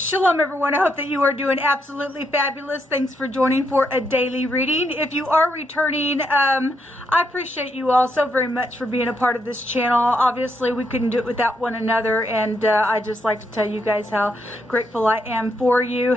Shalom everyone, I hope that you are doing absolutely fabulous. Thanks for joining for a daily reading. If you are returning, I appreciate you all so very much for being a part of this channel. Obviously we couldn't do it without one another, and I just like to tell you guys how grateful I am for you.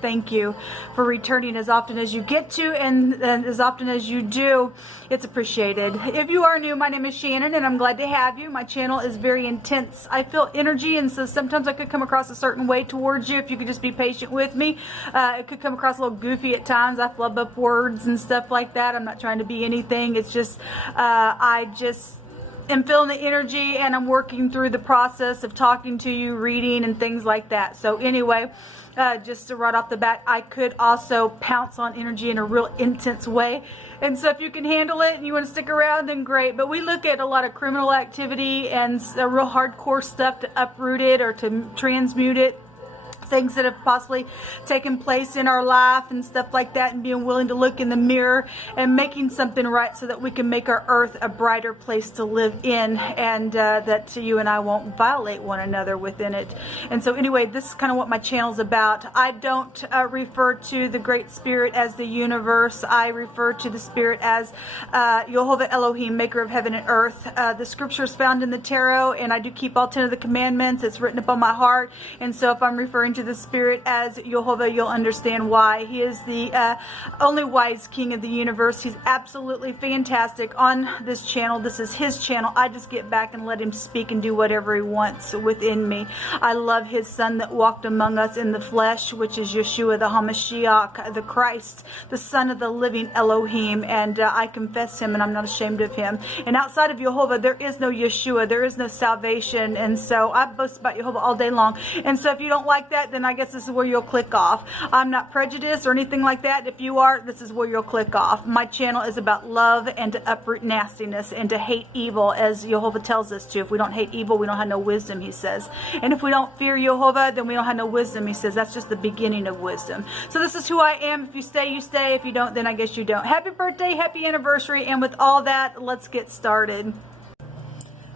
Thank you for returning as often as you get to, and as often as you do. It's appreciated. If you are new, my name is Shannon and I'm glad to have you. My channel is very intense. I feel energy, and so sometimes I could come across a certain way towards you. If you could just be patient with me, it could come across a little goofy at times. I flub up words and stuff like that. I'm not trying to be anything. It's just I just am feeling the energy, and I'm working through the process of talking to you, reading and things like that. So anyway, just to right off the bat, I could also pounce on energy in a real intense way. And so if you can handle it and you want to stick around, then great. But we look at a lot of criminal activity and real hardcore stuff to uproot it or to transmute it. Things that have possibly taken place in our life and stuff like that, and being willing to look in the mirror and making something right so that we can make our earth a brighter place to live in, and that you and I won't violate one another within it. And so anyway, this is kind of what my channel is about. I don't refer to the Great Spirit as the universe. I refer to the Spirit as Yehovah Elohim, maker of heaven and earth. The scripture is found in the tarot, and I do keep all 10 of the commandments. It's written upon my heart. And so if I'm referring to the Spirit as Yehovah, you'll understand why. He is the only wise king of the universe. He's absolutely fantastic on this channel. This is his channel. I just get back and let him speak and do whatever he wants within me. I love his son that walked among us in the flesh, which is Yeshua, the HaMashiach, the Christ, the son of the living Elohim, and I confess him, and I'm not ashamed of him. And outside of Yehovah, there is no Yeshua. There is no salvation. And so I boast about Yehovah all day long. And so if you don't like that, then I guess this is where you'll click off. I'm not prejudiced or anything like that. If you are, this is where you'll click off. My channel is about love and to uproot nastiness and to hate evil, as Yehovah tells us to. If we don't hate evil, we don't have no wisdom, he says. And if we don't fear Yehovah, then we don't have no wisdom, he says. That's just the beginning of wisdom. So this is who I am. If you stay, you stay. If you don't, then I guess you don't. Happy birthday, happy anniversary. And with all that, let's get started.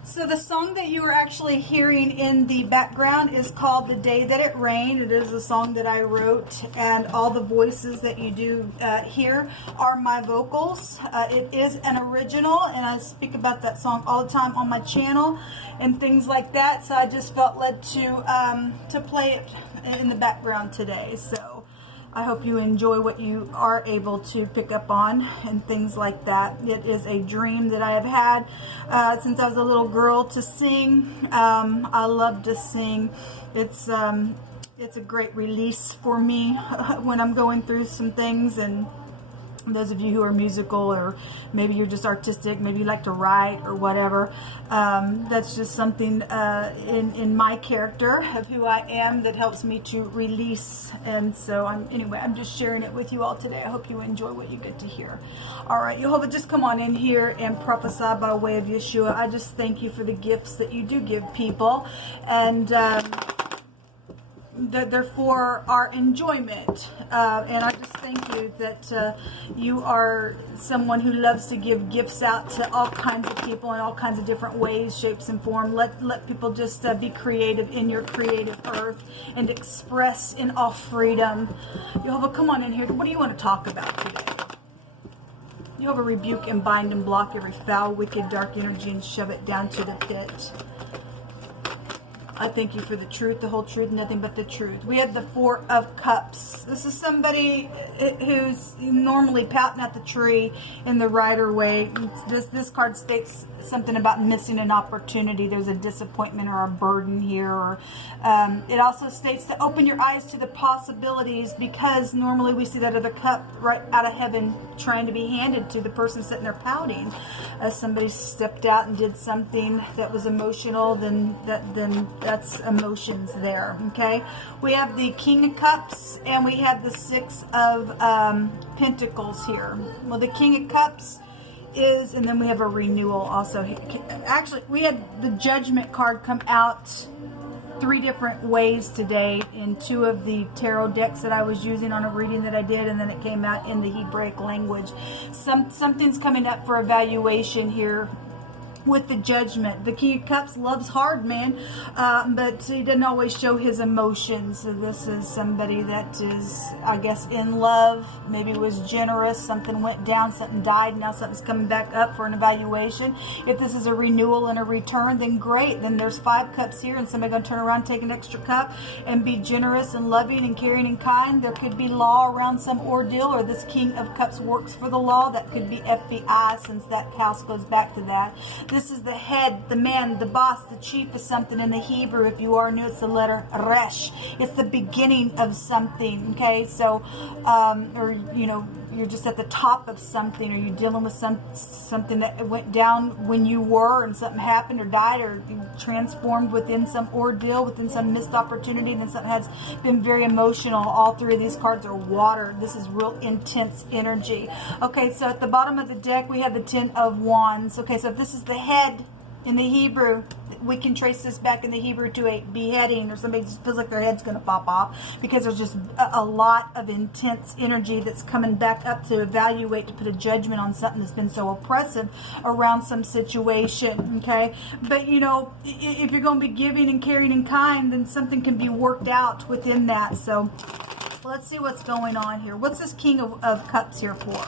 So the song that you are actually hearing in the background is called The Day That It Rained. It is a song that I wrote, and all the voices that you do hear are my vocals. It is an original, and I speak about that song all the time on my channel and things like that. So I just felt led to play it in the background today. So I hope you enjoy what you are able to pick up on and things like that. It is a dream that I have had since I was a little girl to sing. I love to sing. It's a great release for me when I'm going through some things. And those of you who are musical, or maybe you're just artistic, maybe you like to write or whatever, that's just something in my character of who I am that helps me to release. And so I'm just sharing it with you all today. I hope you enjoy what you get to hear. All right, Yehovah, just come on in here and prophesy by way of Yeshua. I just thank you for the gifts that you do give people, and they're for our enjoyment, and I just thank you that you are someone who loves to give gifts out to all kinds of people in all kinds of different ways, shapes, and form. Let people just be creative in your creative earth and express in all freedom. Yehovah, come on in here. What do you want to talk about today? Yehovah, rebuke and bind and block every foul, wicked, dark energy and shove it down to the pit. I thank you for the truth, the whole truth, nothing but the truth. We have the Four of Cups. This is somebody who's normally pouting at the tree in the Rider way. This card states something about missing an opportunity. There's a disappointment or a burden here. Or it also states to open your eyes to the possibilities, because normally we see that other cup right out of heaven trying to be handed to the person sitting there pouting. Somebody stepped out and did something that was emotional, then that's emotions there. Okay, we have the King of Cups and we have the Six of Pentacles here. Well, the King of Cups is, and then we have a renewal also. Actually, we had the Judgment card come out 3 different ways today in 2 of the tarot decks that I was using on a reading that I did, and then it came out in the Hebraic language. Something's coming up for evaluation here with the Judgment. The King of Cups loves hard, man, but he doesn't always show his emotions. So this is somebody that is, I guess, in love, maybe was generous, something went down, something died, now something's coming back up for an evaluation. If this is a renewal and a return, then great. Then there's 5 cups here, and somebody going to turn around, take an extra cup, and be generous and loving and caring and kind. There could be law around some ordeal, or this King of Cups works for the law. That could be FBI, since that house goes back to that. This is the head, the man, the boss, the chief of something in the Hebrew. If you are new, it's the letter Resh. It's the beginning of something, okay? So, or, you know, you're just at the top of something, or you're dealing with something that went down when you were, and something happened or died, or you transformed within some ordeal, within some missed opportunity, and something has been very emotional. All 3 of these cards are water. This is real intense energy. Okay, so at the bottom of the deck, we have the 10 of Wands. Okay, so if this is the head in the Hebrew, we can trace this back in the Hebrew to a beheading, or somebody just feels like their head's going to pop off, because there's just a lot of intense energy that's coming back up to evaluate, to put a judgment on something that's been so oppressive around some situation, okay? But, you know, if you're going to be giving and caring and kind, then something can be worked out within that. So let's see what's going on here. What's this King of Cups here for?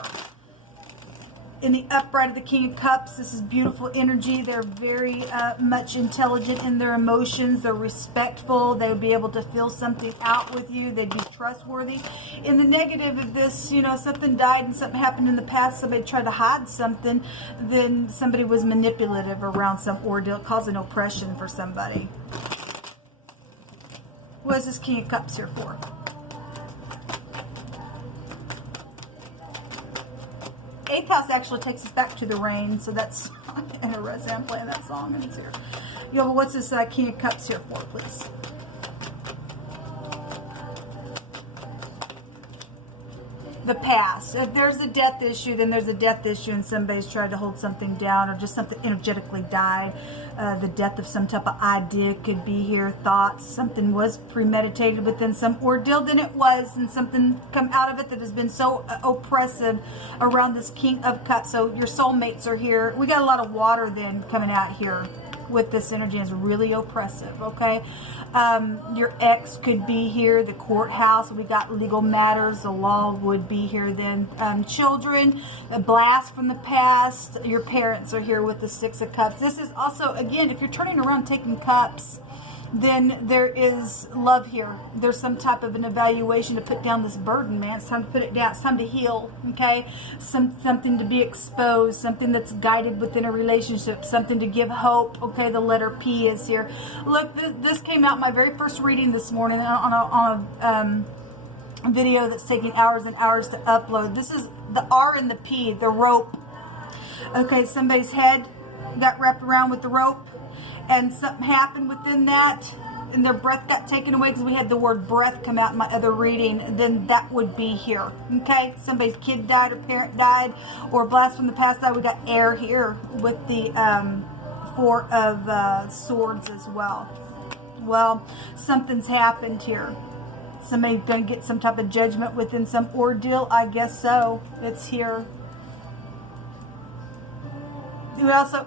In the upright of the King of Cups, this is beautiful energy. They're very much intelligent in their emotions. They're respectful. They would be able to feel something out with you. They'd be trustworthy. In the negative of this, you know, something died and something happened in the past. Somebody tried to hide something. Then somebody was manipulative around some ordeal, causing oppression for somebody. What is this King of Cups here for? Eighth house actually takes us back to the rain, so that's interesting. I'm playing that song and it's here. Yo, what's this King of Cups here for, please? The past. If there's a death issue, then there's a death issue, and somebody's tried to hold something down, or just something energetically died. The death of some type of idea could be here. Thoughts. Something was premeditated within some ordeal, then it was, and something come out of it that has been so oppressive around this King of Cups. So your soulmates are here. We got a lot of water then coming out here with this energy. Is really oppressive, okay? Your ex could be here. The courthouse, we got legal matters. The law would be here then. Children, a blast from the past. Your parents are here with the 6 of Cups. This is also, again, if you're turning around taking cups, then there is love here. There's some type of an evaluation to put down this burden, man. It's time to put it down. It's time to heal, okay? Something to be exposed, something that's guided within a relationship, something to give hope, okay? The letter P is here. Look, this came out my very first reading this morning on a video that's taking hours and hours to upload. This is the R and the P, the rope. Okay, somebody's head got wrapped around with the rope, and something happened within that, and their breath got taken away, because we had the word breath come out in my other reading. Then that would be here, okay? Somebody's kid died, or parent died, or blast from the past died. We got air here with the 4 of Swords as well. Well, something's happened here. Somebody's going to get some type of judgment within some ordeal. I guess so. It's here.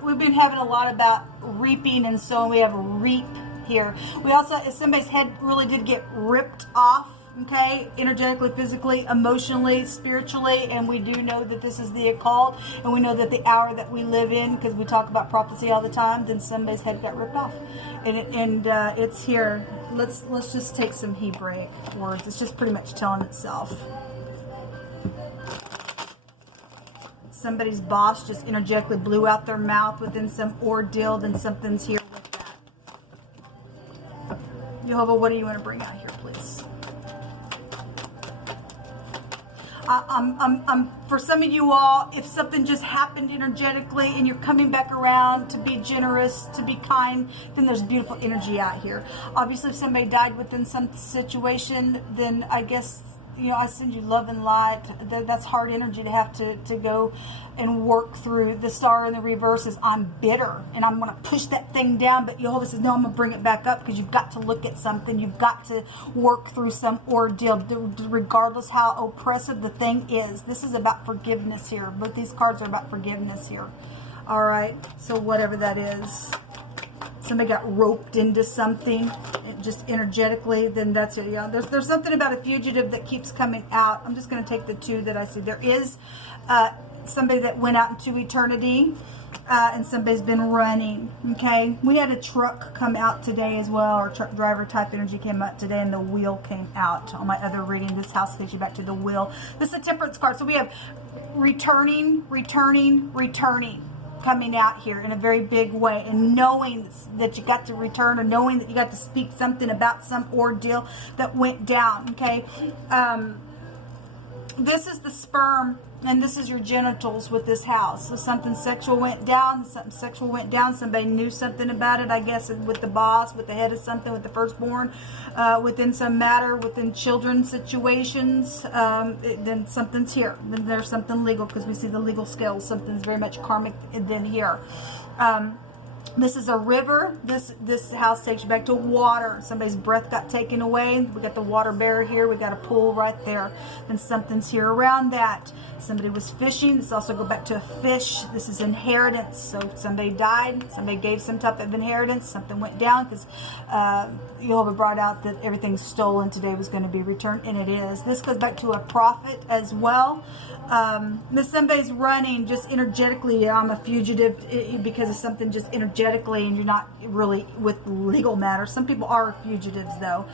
We've been having a lot about reaping and sowing. We have reap here. We also, if somebody's head really did get ripped off, okay, energetically, physically, emotionally, spiritually, and we do know that this is the occult, and we know that the hour that we live in, because we talk about prophecy all the time, then somebody's head got ripped off, and it's here. Let's just take some Hebraic words. It's just pretty much telling itself. Somebody's boss just energetically blew out their mouth within some ordeal, then something's here with that. Jehovah, what do you want to bring out here, please? For some of you all, if something just happened energetically and you're coming back around to be generous, to be kind, then there's beautiful energy out here. Obviously, if somebody died within some situation, then I guess, you know, I send you love and light. That's hard energy to have to go and work through. The star in the reverse is I'm bitter and I'm going to push that thing down. But Jehovah says, no, I'm going to bring it back up, because you've got to look at something. You've got to work through some ordeal, regardless how oppressive the thing is. This is about forgiveness here. Both these cards are about forgiveness here. All right, so whatever that is, somebody got roped into something, just energetically, then that's it. Yeah, there's something about a fugitive that keeps coming out. I'm just going to take the two that I see. There is somebody that went out into eternity, and somebody's been running. Okay, we had a truck come out today as well, or truck driver type energy came out today, and the wheel came out. On my other reading, this house takes you back to the wheel. This is a temperance card, so we have returning coming out here in a very big way, and knowing that you got to return, or knowing that you got to speak something about some ordeal that went down. Okay, this is the sperm, and this is your genitals with this house. So something sexual went down, somebody knew something about it, I guess, with the boss, with the head of something, with the firstborn, within some matter, within children's situations, then something's here. Then there's something legal, because we see the legal scales. Something's very much karmic then here. This is a river. This house takes you back to water. Somebody's breath got taken away. We got the water barrier here. We got a pool right there. Then something's here around that. Somebody was fishing. This also go back to a fish. This is inheritance. So somebody died. Somebody gave some type of inheritance. Something went down, because Jehovah brought out that everything stolen today was going to be returned, and it is. This goes back to a prophet as well. Somebody's running just energetically. I'm a fugitive because of something just energetically, and you're not really with legal matters. Some people are fugitives though.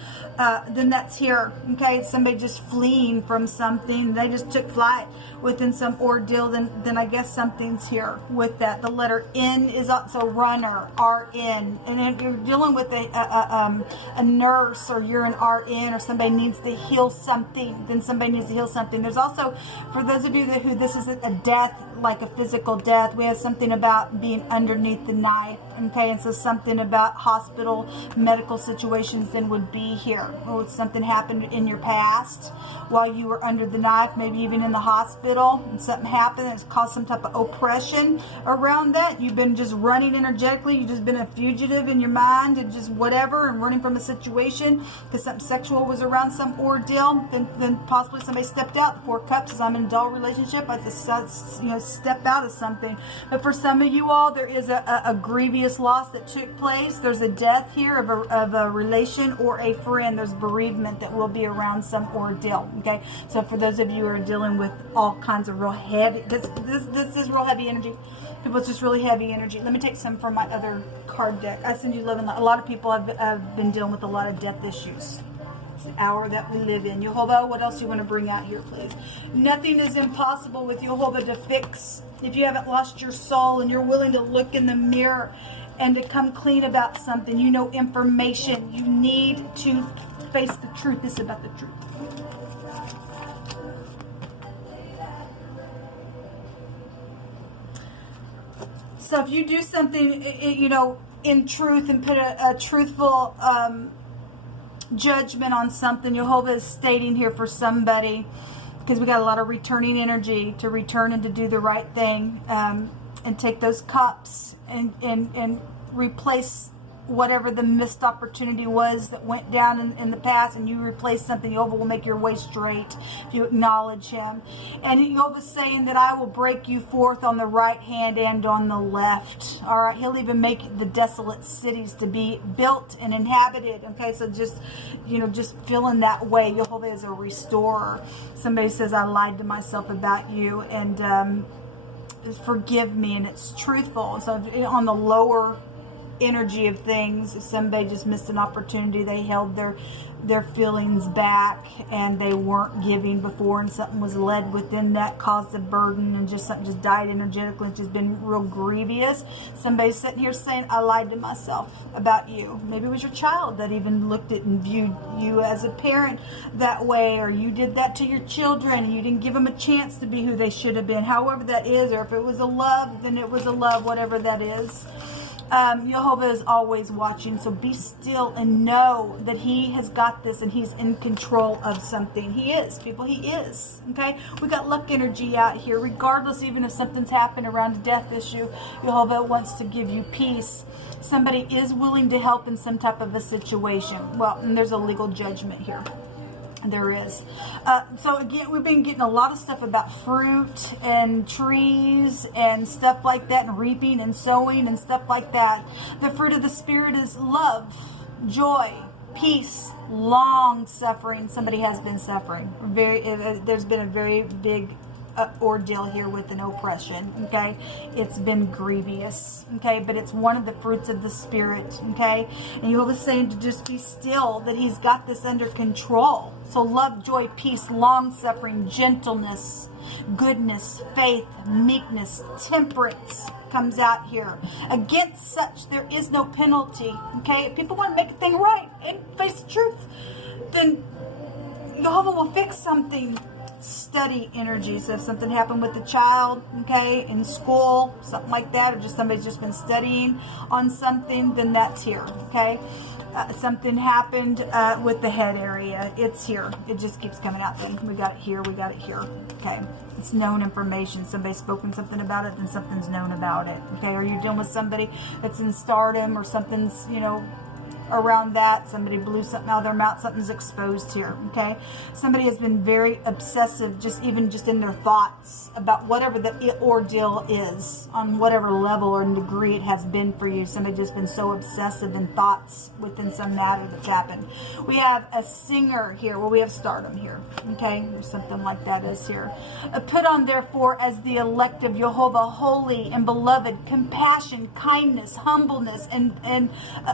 Then that's here. Okay, somebody just fleeing from something. They just took flight within some ordeal. Then I guess something's here with that. The letter N is also runner, RN. And if you're dealing with a nurse, or you're an RN, or somebody needs to heal something, then somebody needs to heal something. There's also, for those of you who this is a death, like a physical death, we have something about being underneath the knife. Okay, and so something about hospital, medical situations then would be here. Or something happened in your past while you were under the knife, maybe even in the hospital, and something happened that's caused some type of oppression around that. You've been just running energetically. You've just been a fugitive in your mind, and just whatever, and running from a situation because something sexual was around some ordeal. Then possibly somebody stepped out. The Four Cups says, I'm in a dull relationship. I just step out of something. But for some of you all, there is a grievous loss that took place. There's a death here of a relation or a friend. There's bereavement that will be around some ordeal. Okay, so for those of you who are dealing with all kinds of real heavy, this is real heavy energy. People, it's just really heavy energy. Let me take some from my other card deck. I send you love and light. A lot of people have been dealing with a lot of death issues. It's the hour that we live in. Jehovah, what else do you want to bring out here, please? Nothing is impossible with Jehovah to fix. If you haven't lost your soul and you're willing to look in the mirror and to come clean about something, you know information. You need to face the truth. This is about the truth. So if you do something, in truth, and put a truthful judgment on something, Jehovah is stating here for somebody, because we got a lot of returning energy to return and to do the right thing, and take those cups and replace whatever the missed opportunity was that went down in the past, and you replace something. Jehovah will make your way straight if you acknowledge him. And Jehovah's saying that I will break you forth on the right hand and on the left. All right, he'll even make the desolate cities to be built and inhabited. Okay, so just feeling that way. Jehovah is a restorer. Somebody says, I lied to myself about you, and forgive me, and it's truthful. So on the lower energy of things, if somebody just missed an opportunity, they held their feelings back, and they weren't giving before, and something was led within that, caused a burden, and just something just died energetically. It's just been real grievous. Somebody's sitting here saying, I lied to myself about you. Maybe it was your child that even looked at and viewed you as a parent that way, or you did that to your children and you didn't give them a chance to be who they should have been. However that is, or if it was a love, then it was a love, whatever that is. Jehovah is always watching, so be still and know that he has got this, and he's in control of something. He is, people, he is. Okay, we got luck energy out here, regardless, even if something's happened around a death issue. Jehovah wants to give you peace. Somebody is willing to help in some type of a situation. Well, and there's a legal judgment here. There is. So again, we've been getting a lot of stuff about fruit and trees and stuff like that, and reaping and sowing and stuff like that. The fruit of the Spirit is love, joy, peace, long suffering. Somebody has been suffering. There's been a very big ordeal here with an oppression. Okay, it's been grievous. Okay, but it's one of the fruits of the Spirit. Okay, and Jehovah's saying to just be still, that He's got this under control. So love, joy, peace, long suffering, gentleness, goodness, faith, meekness, temperance comes out here. Against such there is no penalty. Okay, if people want to make a thing right and face the truth, then Jehovah will fix something. Study energy. So if something happened with the child, okay, in school, something like that, or just somebody's just been studying on something, then that's here. Okay, something happened with the head area, it's here. It just keeps coming out. We got it here, we got it here. Okay, it's known information. Somebody's spoken something about it, then something's known about it. Okay, are you dealing with somebody that's in stardom, or something's, you know, around that? Somebody blew something out of their mouth, something's exposed here. Okay, somebody has been very obsessive, just even just in their thoughts about whatever the ordeal is, on whatever level or degree it has been for you. Somebody just been so obsessive in thoughts within some matter that's happened. We have a singer here. Well, we have stardom here. Okay, or something like that is here. Put on therefore as the elect of Jehovah, holy and beloved, compassion, kindness, humbleness, and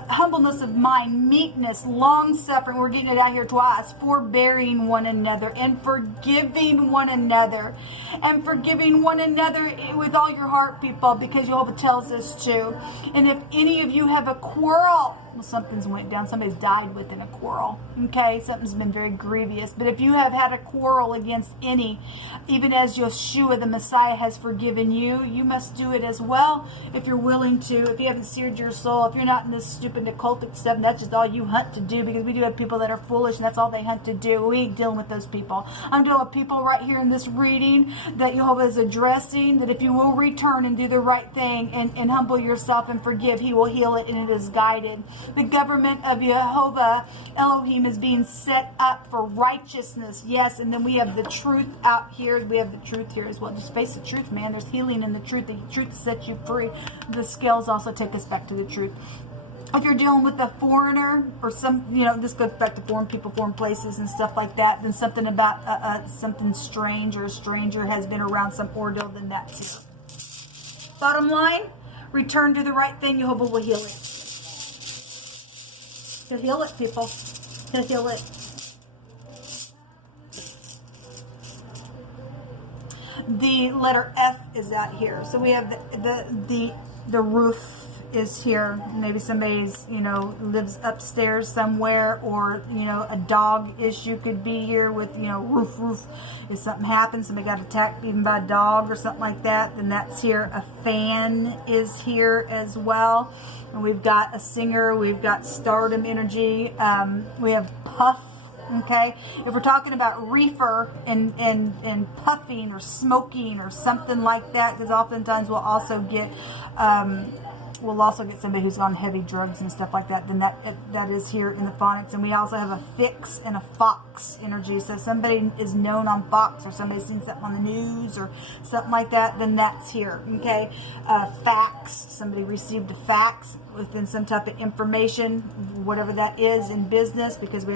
humbleness of mind, meekness, long suffering. We're getting it out here twice. Forbearing one another and forgiving one another, and forgiving one another with all your heart, people, because Jehovah tells us to. And if any of you have a quarrel, well, something's went down. Somebody's died within a quarrel. Okay, something's been very grievous. But if you have had a quarrel against any, even as Yeshua the Messiah has forgiven you, you must do it as well if you're willing to. If you haven't seared your soul, if you're not in this stupid occultic stuff, and that's just all you hunt to do, because we do have people that are foolish and that's all they hunt to do. We ain't dealing with those people. I'm dealing with people right here in this reading that Jehovah is addressing, that if you will return and do the right thing and humble yourself and forgive, He will heal it, and it is guided. The government of Jehovah Elohim is being set up for righteousness. Yes, and then we have the truth out here. We have the truth here as well. Just face the truth, man. There's healing in the truth. The truth sets you free. The scales also take us back to the truth. If you're dealing with a foreigner, or some, you know, this goes back to foreign people, foreign places and stuff like that, then something about something strange, or a stranger has been around some ordeal, then that's here. Bottom line, return to the right thing. Jehovah will heal it. He'll heal it, people. He'll heal it. The letter F is out here. So we have the roof is here. Maybe somebody's, you know, lives upstairs somewhere, or, you know, a dog issue could be here with, you know, roof. If something happens, somebody got attacked even by a dog or something like that, then that's here. A fan is here as well. And we've got a singer, we've got stardom energy, we have puff. Okay, if we're talking about reefer and puffing or smoking or something like that, because oftentimes we'll also get somebody who's on heavy drugs and stuff like that, then that is here in the phonics. And we also have a fix and a fox energy. So if somebody is known on Fox, or somebody's seen something on the news or something like that, then that's here. Okay, fax, somebody received a fax within some type of information, whatever that is in business, because we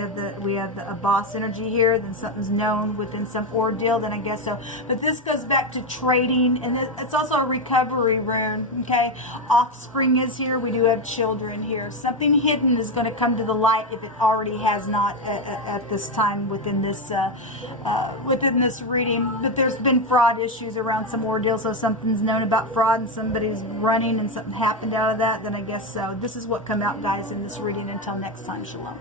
have a boss energy here, then something's known within some ordeal, then I guess so. But this goes back to trading, and it's also a recovery rune. Okay, offspring is here. We do have children here. Something hidden is going to come to the light if it already has not at this time within this reading. But there's been fraud issues around some ordeal, so something's known about fraud and somebody's running and something happened out of that, then I guess so. This is what come out, guys, in this reading. Until next time, shalom.